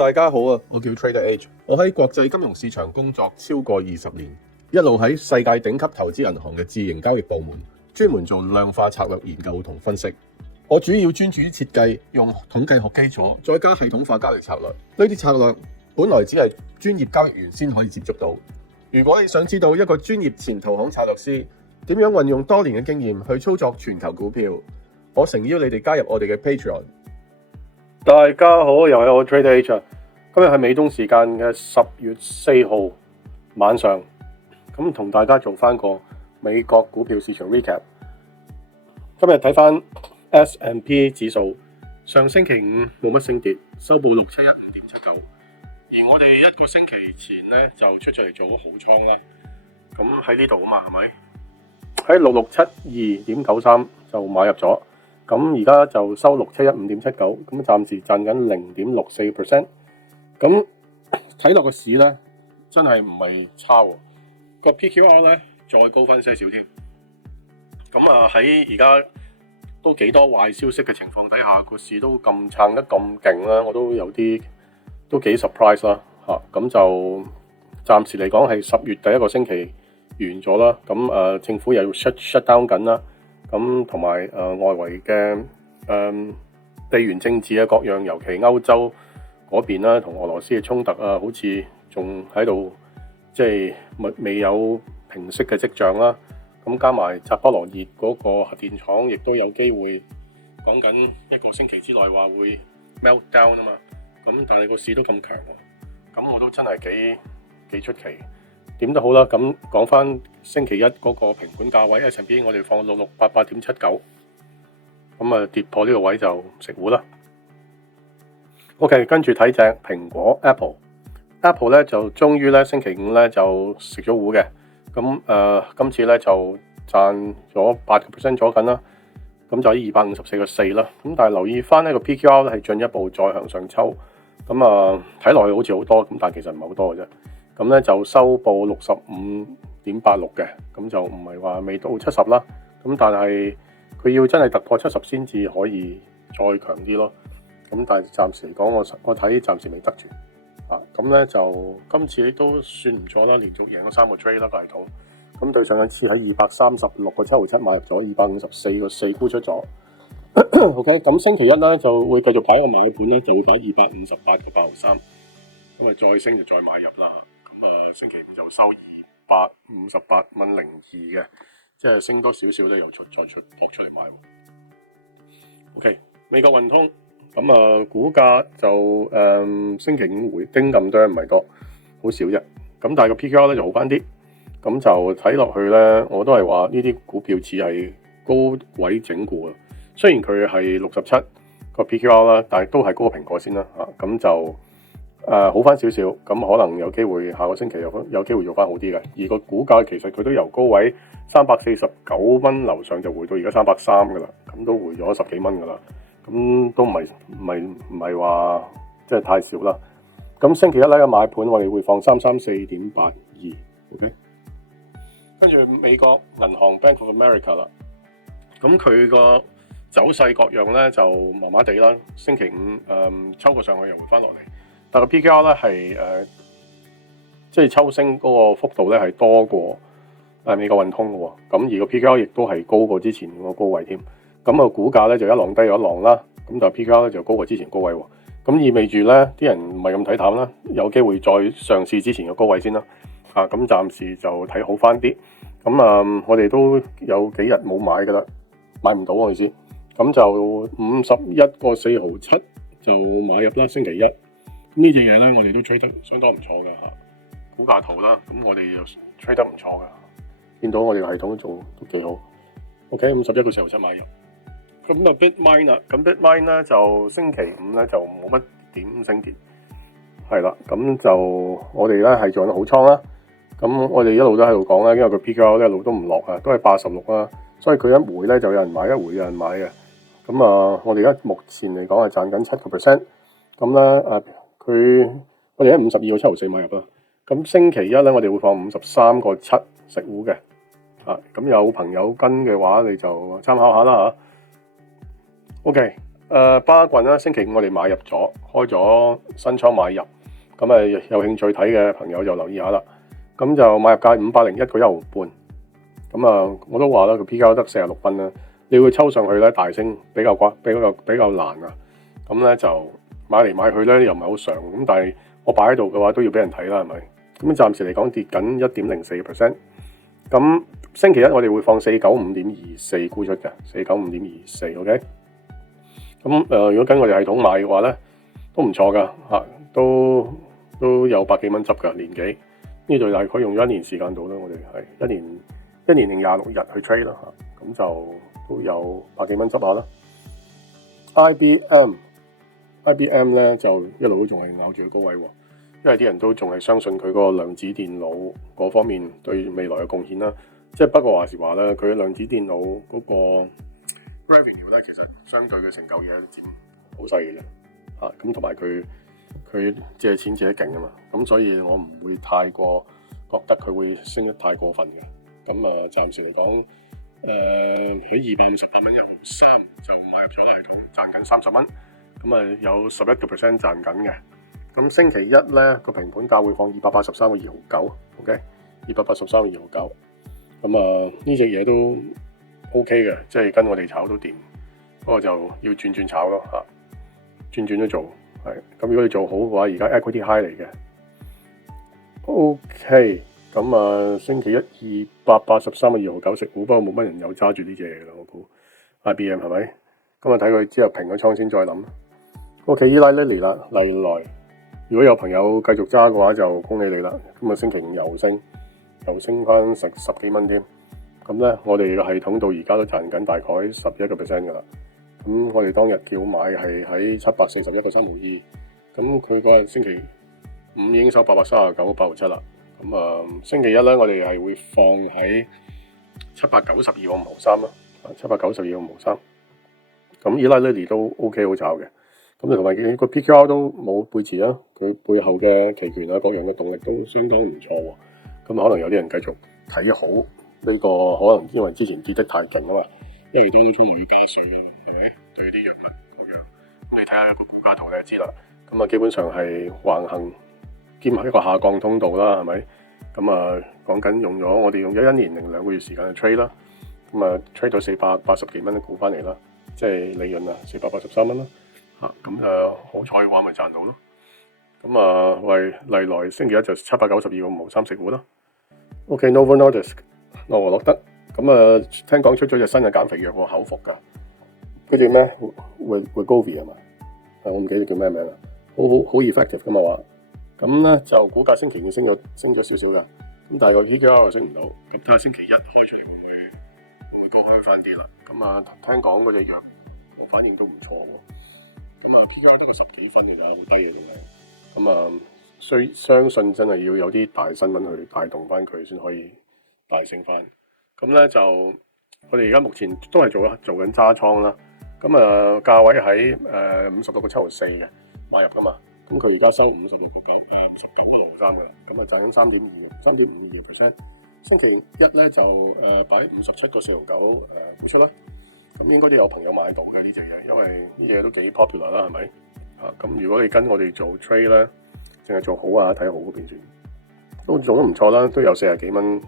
大家好啊，我叫 Trader H， 我喺國際金融市場工作超過20年，一路喺世界頂級投資銀行嘅自營交易部門，專門做量化策略研究同分析。我主要專注於設計，用統計學基礎，再加系統化交易策略。呢啲策略本來只係專業交易員先可以接觸到。如果你想知道一個專業前投行策略師點樣運用多年嘅經驗去操作全球股票，我誠邀你哋加入我哋嘅 Patreon。大家好，又係我 Trader H。今日係美東時間嘅10月4號晚上，咁同大家做翻個美國股票市場 recap。今日睇翻 S&P 指數，上星期五冇乜升跌，收報671.5.79。而我哋一個星期前呢就出咗嚟做咗好倉啦。咁喺呢度啊嘛，係咪？喺6672.93就買入咗。咁而家就收671.5.79，咁暫時賺緊0.64%。咁睇落個市咧，真係唔係差喎。個 PQR 咧再高翻些少添。咁啊喺而家都幾多壞消息嘅情況底下，個市都咁撐得咁勁啦，我都有啲都幾 surprise 啦嚇。咁就暫時嚟講係10月第一個星期完咗啦。咁政府又要 shut down 緊啦。咁同埋外圍嘅地緣政治嘅各樣，尤其歐洲嗰邊啦，同俄羅斯嘅衝突啊，好似仲喺度，即係未有平息嘅跡象啦。咁加埋扎波羅熱嗰個核電廠，亦都有機會講緊一個星期之內話會 melt down 啊嘛。咁但係個市都咁強啊，咁我都真係幾出奇。點都好啦，咁講翻星期一嗰個平盤價位 S&P 我哋放6688.79，咁啊跌破呢個位就食糊啦。OK， 跟住睇隻蘋果 Apple 咧就終於咧星期五咧就食咗糊嘅，咁今次咧就賺咗8% 左近啦，咁就喺254.4啦。咁但係留意翻呢個 PQR 咧係進一步再向上抽，咁睇落去好似好多，咁但係其實唔係好多嘅啫。咁咧就收報65.86嘅，咁就唔係話未到70啦。咁但係佢要真係突破70先至可以再強啲咯。咁但係暫時嚟講，我睇暫時未得住。咁咧就今次都算唔錯啦，連續贏咗3個 trade 啦個系統。咁對上一次喺236.7買入咗254.4沽出咗。OK， 咁星期一咧就會繼續擺個買盤咧，就會擺258.83。咁再升就再買入啦。星期五就收258.02嘅，即係升多少少都要再搏出嚟買。OK， 美國運通咁股價就星期五回丁咁多，唔係多，好少啫。咁但係個 PQR 咧就好翻啲，咁就睇落去咧，我都係話呢啲股票似係高位整固啊。雖然佢係67個 PQR 啦，但係都係高過蘋果先啦嚇，咁就。好翻少少，咁可能有機會下個星期有機會做翻好啲嘅。而個股價其實佢都由高位349蚊樓上就回到而家330噶啦，咁都回咗10幾蚊噶啦，咁都唔係話即係太少啦。咁星期一咧嘅買盤我哋會放334.82 ，OK。跟住美國銀行 Bank of America 啦，咁佢個走勢各樣咧就麻麻地啦。星期五抽過上去又回翻落嚟。但個 PQR 咧係即係抽升嗰個幅度咧係多過美國運通嘅喎，咁而個 PQR 亦都係高過之前個高位添。咁個股價咧就一浪低咗一浪啦，咁但係 PQR 咧就高過之前高位喎。咁意味住咧啲人唔係咁睇淡啦，有機會再上試之前嘅高位先啦。咁暫時就睇好翻啲。咁我哋都有幾日冇買㗎啦，買唔到我意思。咁就51.4毫7就買入啦，星期一。呢隻嘢咧，我哋都吹得相當唔錯嘅嚇，股價圖啦，咁我哋又吹得唔錯嘅，見到我哋個系統做都幾好。OK， 51.4毫7買入。咁Bitmain 啦，咁 Bitmain 咧就星期五咧就冇乜點升跌，係啦，咁就我哋咧係做緊好倉啦。咁我哋一路都喺度講啦，因為個 PQR 一路都唔落啊，都係86啦，所以佢一回咧就有人買，一回有人買嘅。咁我哋而家目前嚟講係賺緊7%。咁咧我哋喺52.7毫4買入啦。咁星期一咧，我哋會放53.7食糊嘅。咁有朋友跟嘅話，你就參考下啦嚇。OK，巴郡啦，星期五我哋買入咗，開咗新倉買入，咁有興趣睇嘅朋友就留意下啦。咁就買入價501.1毫半，咁我都話啦，個 PK 得46分啦，你要抽上去咧大升比較難啊。咁咧就買嚟買去咧又唔係好上，咁但係我擺喺度嘅話都要俾人睇啦，係咪？咁暫時嚟講跌緊1.04%。咁星期一我哋會放495.24沽出嘅，495.24 OK。咁如果跟我哋系統買嘅話咧，都唔錯噶嚇，都有百幾蚊執㗎，年幾呢度大概用咗1年時間到啦，我哋係一年零26日去 trade 啦嚇，咁就都有百幾蚊執下啦。IBM 咧就一路都仲係咬住個高位喎，因為啲人都仲係相信佢嗰個量子電腦嗰方面對未來嘅貢獻啦。即係不過話時話咧，佢量子電腦嗰個 revenue 咧，其實相對嘅成嚿嘢佔好細嘅啫嚇。咁同埋佢借錢借得勁啊嘛，咁所以我唔會太過覺得佢會升得太過分嘅。咁暫時嚟講，喺258.1毫3就買入咗啦，系統賺緊30蚊，咁有11% 賺緊嘅。咁星期一咧個平盤價會放283.2毫9 ，OK， 283.2毫9。咁呢隻嘢都 OK 嘅，即係跟我哋炒都掂，不過就要轉炒咯嚇，轉都做係。咁如果你做好嘅話，而家 equity high 嚟嘅 OK。咁星期一283.2毫9食股，不過冇乜人有揸住呢隻嘢啦，我估 IBM 係咪？咁睇佢之後平咗倉先再諗。OK， Eli Lilly 啦，麗來，如果有朋友繼續揸嘅話，就恭喜你啦。咁星期五又升翻十幾蚊添。咁咧，我哋嘅系統到而家都賺緊大概11% 噶啦。咁我哋當日叫買係喺741.3毫2，咁佢嗰日星期五已經收839.8毫7啦。咁星期一咧，我哋係會放喺792.5毫3啦，792.5毫3。咁 Eli Lilly 都 OK 好炒嘅。咁同埋個 PQR 都冇背馳啦，佢背後嘅期權啊各樣嘅動力都相當唔錯喎。咁可能有啲人繼續睇好呢個，可能因為之前跌得太勁啊嘛，因為當中我要加稅嘅嘛，係咪？對啲藥物咁樣，咁你睇下個股價圖你就知啦。咁基本上係橫行兼一個下降通道啦，係咪？咁講緊我哋用咗1年零2個月時間去 trade 啦，咁trade 到480幾蚊股翻嚟啦，即係利潤483蚊啦。咁好彩嘅話咪賺到咯。咁為例來星期一就792.5毫3食股啦。OK，Novo Nordisk 諾和諾德，咁聽講出咗隻新嘅減肥藥喎，口服㗎。嗰隻咩 Wegovy 係嘛？我唔記得叫咩名啦。好 effective 㗎嘛話。咁咧就股價星期五升咗少少㗎。咁但係個 PQR 又升唔到。咁睇下星期一開出嚟會唔會高開翻啲啦？咁聽講嗰隻藥我反應都唔錯喎。咁PQR 得個10幾分嚟㗎，咁低嘢仲係。咁相信真係要有啲大新聞去帶動翻佢先可以大升翻。咁咧就我哋而家目前都係做緊揸倉啦。咁價位喺56.7毫4嘅買入㗎嘛。咁佢而家收59.3嘅啦。咁賺緊3.52%。星期一咧就擺57.4毫9沽出啦。咁應該都有朋友買到嘅呢隻嘢，因為呢隻嘢都幾 popular 啦，係咪？咁如果你跟我哋做 trade 咧，淨係做好啊，睇好嗰邊算，都做得唔錯啦，都有40幾蚊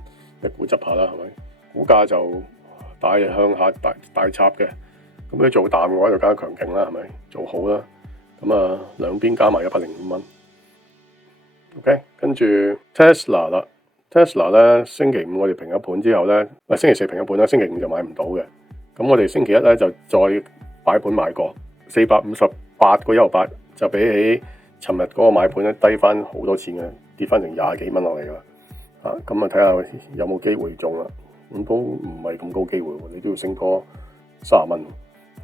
嘅股執下啦，係咪？股價就大向下大插嘅，咁你做淡嘅話就加強勁啦，係咪？做好啦，咁兩邊加埋105蚊。OK， 跟住 Tesla 啦 ，Tesla 咧星期五我哋平咗盤之後咧，星期四平咗盤啦，星期五就買唔到嘅。咁我哋星期一咧就再擺盤買過458.1毫8，就比起尋日嗰個買盤咧低翻好多錢嘅，跌翻成20幾蚊落嚟㗎。咁睇下有冇機會中啦。咁都唔係咁高機會喎，你都要升多30蚊。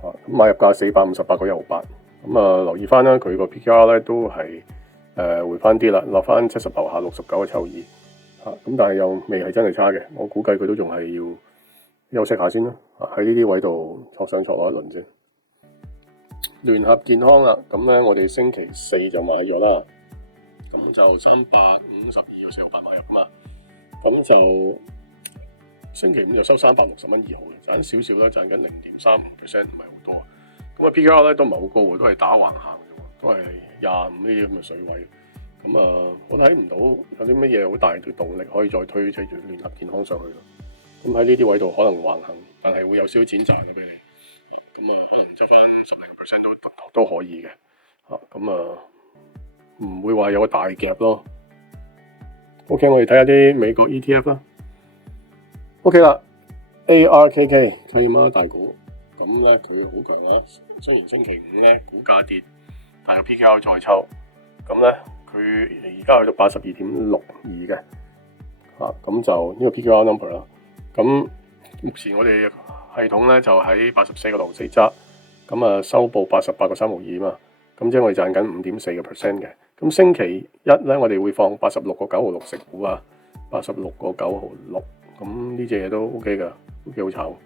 咁買入價458.1毫8。咁留意翻啦，佢個 PQR 咧都係回翻啲啦，落翻70樓下69.72。咁但係又未係真係差嘅，我估計佢都仲係要休息下先啦，喺呢啲位度挫上挫落一輪先。聯合健康啦，咁咧我哋星期四就買咗啦，咁就352.4毫8買入嘛，咁就星期五就收360.2毫嘅，賺少少啦，賺緊0.35%，唔係好多。咁啊 PQR 咧都唔係好高喎，都係打橫行嘅喎，都係25呢啲咁嘅水位。咁我睇唔到有啲乜嘢好大嘅動力可以再推住聯合健康上去咯。咁喺呢啲位度可能橫行，但係會有少少錢賺嘅俾你。咁可能執翻10% 都可以嘅。唔會話有個大夾咯。OK， 我哋睇下啲美國 ETF 啦。OK 啦 ，ARKK 契媽大股，咁咧佢好強啦。雖然星期五咧股價跌，但係 PKR 再抽，咁咧佢而家去到82.62嘅，咁就呢個 PKR number 啦。咁目前我哋系統咧就喺84.64揸，咁收報88.3毫2嘛，咁即係我哋賺緊5.4% 嘅。咁星期一咧我哋會放86.9毫6食股啊，86.9毫6，咁呢隻嘢都 OK 噶，都幾好炒。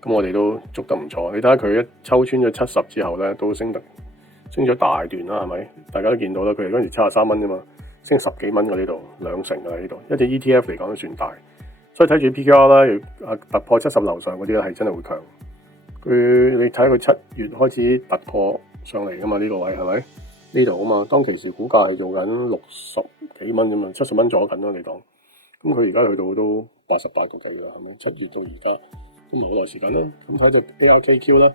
咁我哋都捉得唔錯，你睇下佢一抽穿咗70之後咧，都升咗大段啦，係咪？大家都見到啦，佢哋嗰陣時73蚊啫嘛，升10幾蚊嘅呢度，2成嘅呢度，一隻 ETF 嚟講都算大。所以睇住 PKR 咧，突破70樓上嗰啲咧係真係會強。你睇佢7月開始突破上嚟噶嘛？呢個位係咪？呢度啊嘛，當其時股價係做緊60幾蚊啫嘛，70蚊左緊咯，你當。咁佢而家去到都88個幾啦，係咪？7月到而家都唔係好耐時間啦。咁睇到 ARKQ 啦，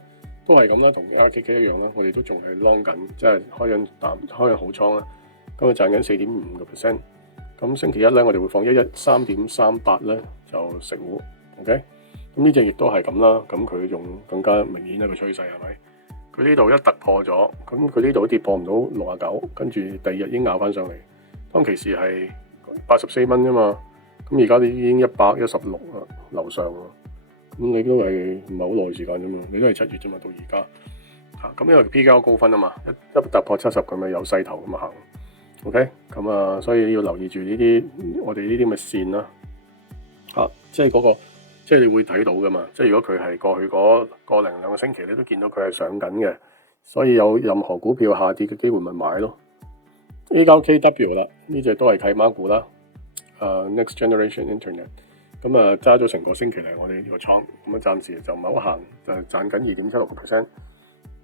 都係咁啦，同 ARKK 一樣啦。我哋都仲係 long 緊，即係開緊好倉啦。咁啊賺緊4.5%。咁星期一咧，我哋會放3.38咧就食糊 ，OK？咁呢隻亦都係咁啦。咁佢仲更加明顯一個趨勢係咪？佢呢度一突破咗，咁佢呢度跌破唔到69，跟住第二日已經咬翻上嚟。當其時係84蚊啫嘛，咁而家你已經116啦，樓上喎。咁你都係唔係好耐時間啫嘛？你都係7月啫嘛，到而家。咁因為 PKR 高分啊嘛，一突破70佢咪有勢頭咁行。OK， 咁所以要留意住呢啲我哋呢啲咁嘅線啦。即係即係你會睇到噶嘛。即係如果佢係過去嗰個零兩個星期，你都見到佢係上緊嘅，所以有任何股票下跌嘅機會咪買咯。ARKW 啦，呢隻都係契媽股啦。Next Generation Internet， 咁揸咗成個星期嚟，我哋呢個倉，咁暫時就唔係好行，就賺緊2.76%，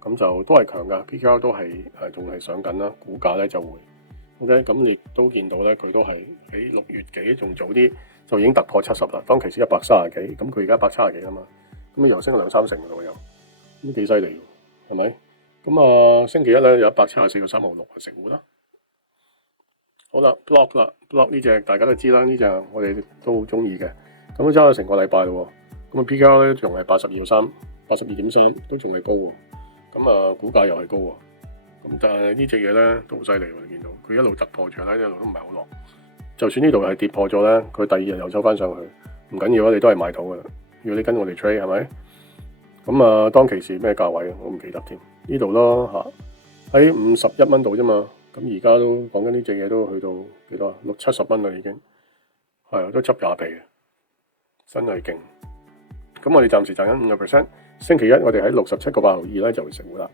咁就都係強噶。PKR 都係仲係上緊啦，股價咧就會 OK， 咁你都見到咧，佢都係喺6月幾仲早啲就已經突破70啦。當其時130幾，咁佢而家170幾啊嘛，咁又升咗2-3成嘅咯，又咁幾犀利，係咪？咁星期一咧有174.3毫6係食糊啦。好啦 ，block 呢隻大家都知啦，呢隻我哋都好中意嘅，咁都揸咗成個禮拜咯。咁PKR 咧仲係82.3，都仲係高喎。咁股價又係高喎。咁但係呢隻嘢咧都好犀利喎，你見到佢一路突破住咧，一路都唔係好落。就算呢度係跌破咗咧，佢第二日又走翻上去，唔緊要啊，你都係買到噶啦。如果你跟我哋 trade 係咪？咁當其時咩價位我唔記得添。呢度咯嚇，喺51蚊度啫嘛。咁而家都講緊呢隻嘢都去到幾多？60-70蚊啦已經，係都執廿倍嘅，真係勁。咁我哋暫時賺緊5%。星期一我哋喺67.8毫2咧就會食糊啦。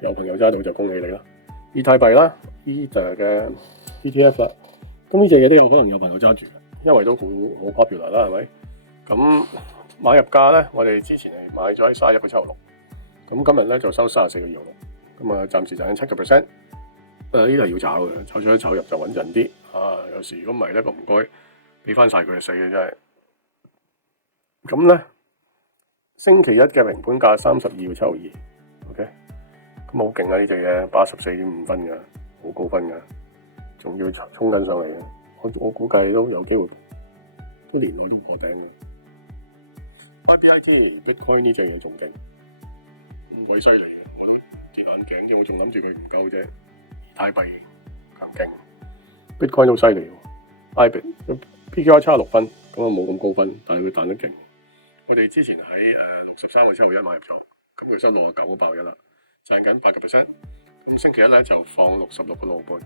有朋友揸到就恭喜你啦。以太幣啦，呢隻嘅 ETF 啦，咁呢隻嘢都有可能有朋友揸住嘅，因為都好 popular 啦，係咪？咁買入價咧，我哋之前係買咗喺31.76，咁今日咧就收34.26，咁暫時賺緊7%。呢啲係要炒嘅，炒出一炒入就穩陣啲。有時如果唔係咧，個唔該俾翻晒佢就死嘅真係。咁咧，星期一嘅平盤價32.72 ，OK， 咁好勁啊！呢隻嘢84.5分㗎，好高分㗎，仲要衝緊上嚟嘅。我估計都有機會，都連我都破頂嘅。IBIT Bitcoin 呢隻嘢仲勁，咁鬼犀利嘅，我都跌眼鏡啫，我仲諗住佢唔夠啫。太幣強勁 ，Bitcoin 都犀利喎。PKR 差6分，咁冇咁高分，但係佢彈得勁。我哋之前喺63.71買入咗，咁佢收69爆一啦，賺緊8%。咁星期一咧就放66.5半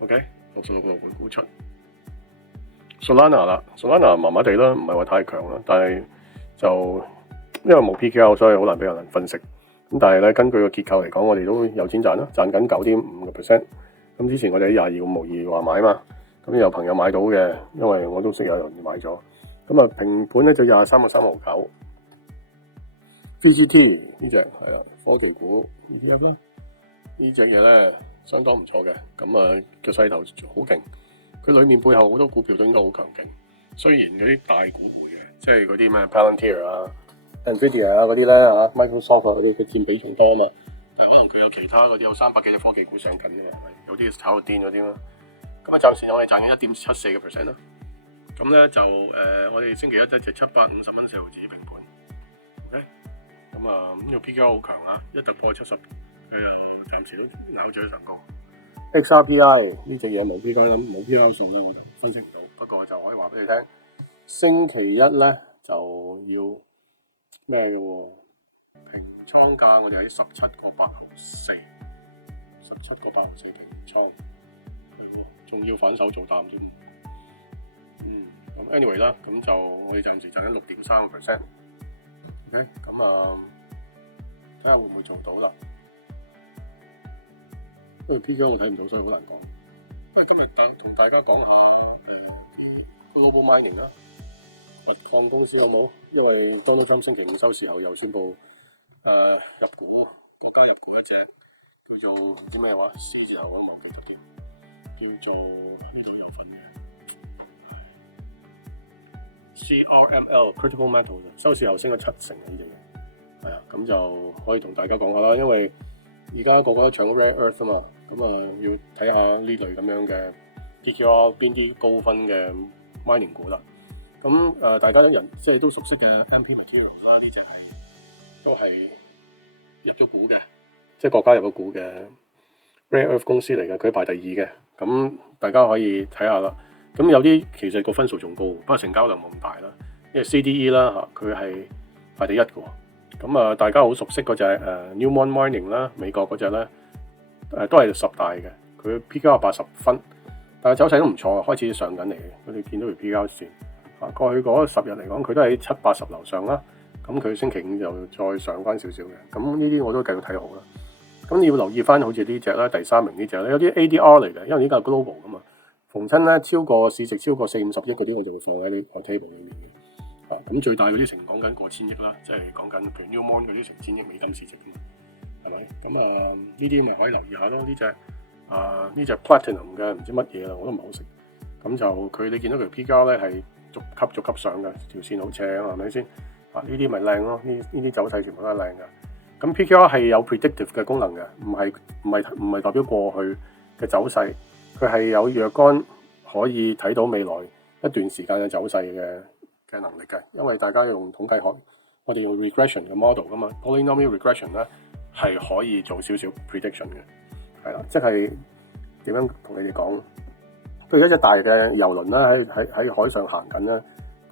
，OK， 66.5半沽出。Solana 啦 ，Solana 麻麻地啦，唔係話太強啦，但係就因為冇 PKR， 所以好難俾人分析。咁但係咧，根據個結構嚟講，我哋都有錢賺啦，賺緊9.5%。咁之前我哋喺22.5毫2話買嘛，咁有朋友買到嘅，因為我都識有人買咗。咁平盤咧就23.3毫9， VGT 呢隻係啦，科技股 ETF 啦，呢隻嘢咧相當唔錯嘅，咁啊個勢頭好勁，佢裏面背後好多股票都應該好強勁。雖然嗰啲大股會嘅，即係嗰啲咩 Palantir 啊、Nvidia 啊嗰啲咧嚇 ，Microsoft 啊嗰啲佢佔比重多啊嘛，但係可能佢有其他嗰啲有300幾隻科技股上緊嘅嘛，係咪？有啲炒到癲嗰啲咯。咁啊，暫時我哋賺緊1.74%啦。咁咧就我哋星期一咧就750蚊4毫紙平盤。OK，咁啊咁個 PK 好強啊，一突破70，佢又暫時都咬住咗上高。XRPI 呢隻嘢冇 PK 啦，冇 PK 上啦，我就分析唔到。不過就可以話俾你聽，星期一咧就要咩嘅喎？平倉價我哋喺17.84，17.84平倉，仲要反手做淡添。咁 anyway 啦，咁就我哋暫時賺緊6.3%。OK， 咁啊，睇下會唔會做到啦？因為 PK 我睇唔到，所以好難講。今日同大家講下Global Mining 啦，掘礦公司好冇？因為 Donald Trump 星期5收市後又宣布入股，國家入股一隻叫做啲咩話 C 字頭我都冇記得添，叫做呢度有份嘅 CRML Critical Metals， 收市後升咗70%呢隻嘢，係啊，咁就可以同大家講下啦，因為而家個個都搶 Rare Earth 啊嘛，咁啊要睇下呢類咁樣嘅 PQR 邊啲高分嘅 mining 股啦。咁大家即係都熟悉嘅 MP Materials 啦，呢隻都係入咗股嘅，即係國家入咗股嘅 Rare Earth 公司嚟嘅，佢排第2嘅。咁大家可以睇下啦。咁有啲其實個分數仲高，不過成交量冇咁大啦。因為 CDE 啦嚇，佢係排第1嘅喎。咁啊，大家好熟悉嗰隻Newmont Mining 啦，美國嗰隻咧都係10大嘅，佢 PKR 80分，但係走勢都唔錯，開始上緊嚟嘅。我哋見到條 PKR 線啊，過去嗰10日嚟講，佢都喺780樓上啦。咁佢星期5就再上翻少少嘅。咁呢啲我都繼續睇好啦。咁你要留意翻好似呢隻啦，第3名呢隻咧，有啲 ADR 嚟嘅，因為呢個係 global 噶嘛。逢親咧超過市值超過40-50億嗰啲，我就會放喺呢個 table 裏面嘅。咁最大嗰啲成講緊過千億啦，即係講緊譬如 Newmont 嗰啲成1000億美金市值㗎嘛，係咪？咁呢啲咪可以留意下咯。呢隻 Platinum 嘅唔知乜嘢啦，我都唔係好識。咁就佢你見到佢 PKR 咧係逐級上嘅，條線好斜啊，係咪先？呢啲咪靚咯，呢啲走勢全部都係靚嘅。咁 PKR 係有 predictive 嘅功能嘅，唔係代表過去嘅走勢，佢係有若干可以睇到未來一段時間嘅走勢嘅能力嘅。因為大家用統計學，我哋用 regression 嘅 model 噶嘛 ，polynomial regression 咧係可以做少少 prediction 嘅，係啦，即係點樣同你哋講？譬如一隻大嘅遊輪咧喺海上行緊咧，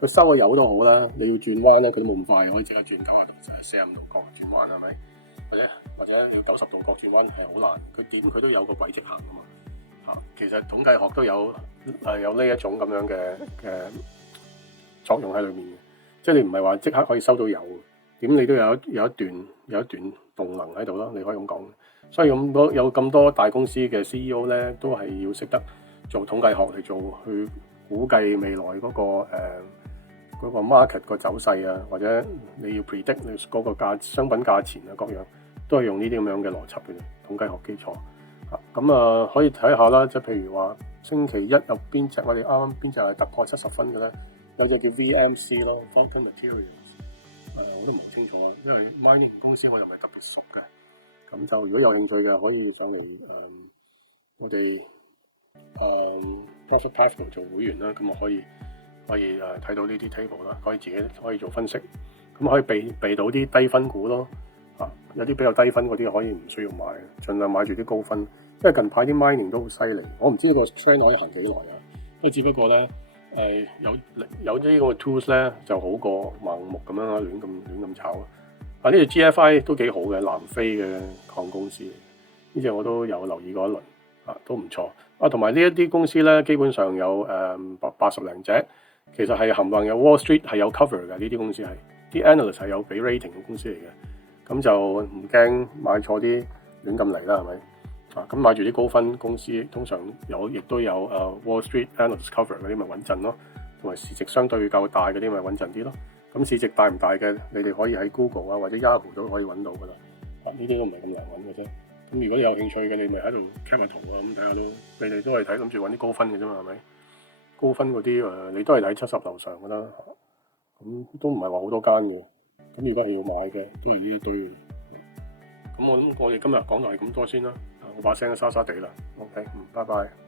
佢收個油都好啦，你要轉彎咧，佢都冇咁快，可以即刻轉90度、45度角轉彎係咪？或者你要90度角轉彎係好難，佢都有個軌跡行噶嘛。其實統計學都有呢一種咁樣嘅作用喺裏面嘅，即係你唔係話即刻可以收到油，點你都有一段動能喺度咯，你可以咁講。所以有咁多大公司嘅 CEO 咧，都係要識得做統計學去估計未來嗰個 market 個走勢啊，或者你要 predict 你嗰個商品價錢啊，各樣都係用呢啲咁樣嘅邏輯嘅統計學基礎。咁可以睇下啦，即係譬如話星期一有邊隻我哋啱啱邊隻係突破70分嘅咧？有隻叫 VMC 咯 ，Vulcan Materials，我都唔清楚啦，因為 mining 公司我又唔係特別熟嘅。咁就如果有興趣嘅，可以上嚟我哋Profit Path 度做會員啦，咁我可以睇到呢啲 table 啦，可以自己可以做分析，咁可以避到啲低分股咯。有啲比較低分嗰啲可以唔需要買，盡量買住啲高分，因為近排啲 mining 都好犀利。我唔知個 trend 可以行幾耐啊，不過只不過咧有啲咁嘅 tools 咧就好過盲目咁樣亂咁炒。呢隻 GFI 都幾好嘅，南非嘅礦公司，呢隻我都有留意過一輪，都唔錯。同埋呢一啲公司咧，基本上有80零隻，其實係冚唪唥有 Wall Street 係有 cover 嘅，呢啲公司係啲 analyst 係有俾 rating 嘅公司嚟嘅。咁就唔驚買錯啲亂咁嚟啦，係咪？咁買住啲高分公司，通常亦都有Wall Street Analyst Cover 嗰啲咪穩陣咯，同埋市值相對較大嗰啲咪穩陣啲咯。咁咁市值大唔大嘅，你哋可以喺 Google 啊或者 Yahoo 都可以揾到噶啦。呢啲都唔係咁難揾嘅啫。咁如果你有興趣嘅，你咪喺度 cap 下圖啊，咁睇下都，你哋都係睇諗住揾啲高分嘅啫嘛，係咪？高分嗰啲你都係睇70樓上噶啦，咁都唔係話好多間嘅。咁如果係要買嘅，都係呢一堆嘅。咁我諗我哋今日講就係咁多先啦。我把聲都沙沙地啦。OK，拜拜。